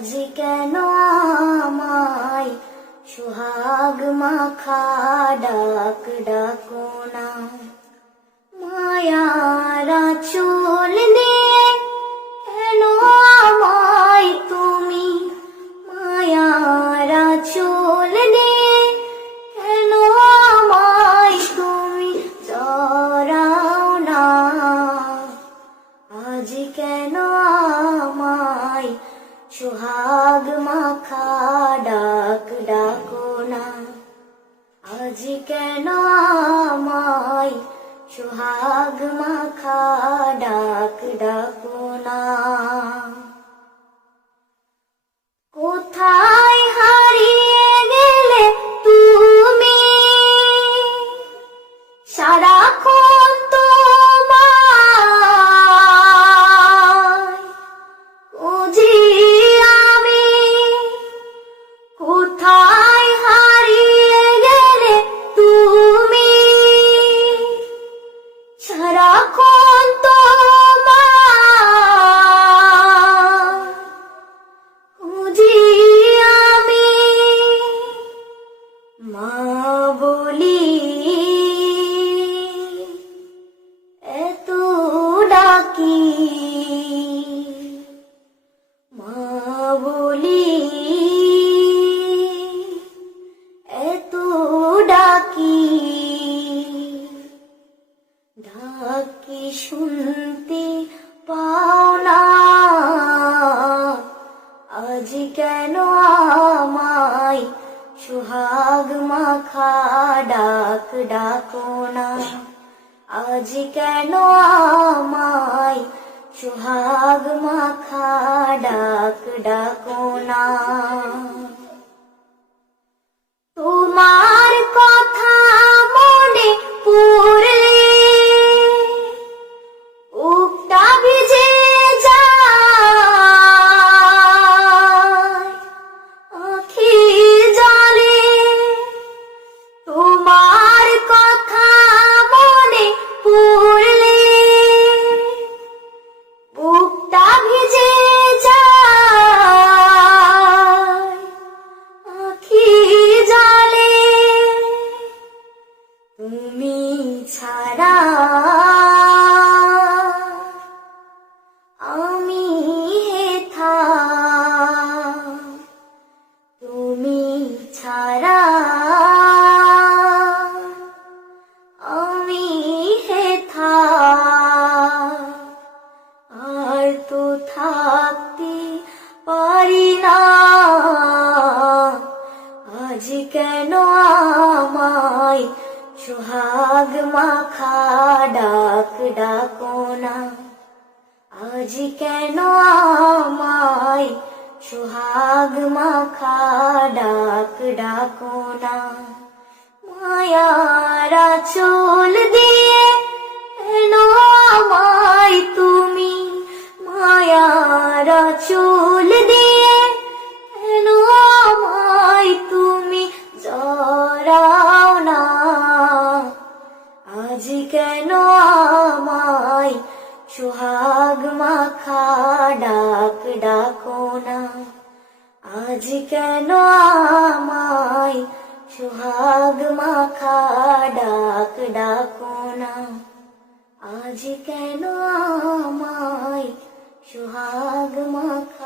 আজ কেন আমায় সোহাগ মাখা ডাক ডাকো না, মায়ার আঁচল দিয়ে কেন আমায় তুমি, মায়ার আঁচল দিয়ে কেন আমায় তুমি জড়াও না। আজ কেন আমায় সোহাগ মাখা ডাক ডাকো না, আজ কেন আমায় সোহাগ মাখা ডাক ডাকো না। কোথায় হারিয়ে গেলে তুমি, সারাক্ষণ তোমায় খুঁজি আমি। কোথায় হারিয়ে গেলে তুমি, সারাক্ষণ তোমায় খুঁজি আমি। মা বলি এত ডাকি, মা বলি এত ডাকি, ডাকি শুনতে পাও না। আজ কেন আমায় সোহাগ মাখা ডাক ডাকো না, আজ কেন আমায় সোহাগ মাখা ডাক ডাকো না। তোমার কথা মনে পড়লে বুকটা ভিজে যায় আঁখি জলে। তোমার কথা মনে পড়লে বুকটা ভিজে যায় আঁখি জলে। তুমি ছাড়া আমি হেথা, তুমি ছাড়া আমি হেথা, আর তো থাকতে পারি না। আজ কেন আমায় সোহাগ মাখা ডাক ডাকো না, আজ কেন আমায় সোহাগ মাখা ডাক ডাকো না। মায়ার আঁচল দিয়ে কেন আমায় তুমি, মায়ার আঁচল দিয়ে কেন আমায় তুমি জড়াও না। আজ কেন আমায় সোহাগ মাখা ডাক ডাকো না, আজ কেন আমায় সোহাগ মাখা ডাক ডাকো না, আজ কেন আমায় সোহাগ মাখা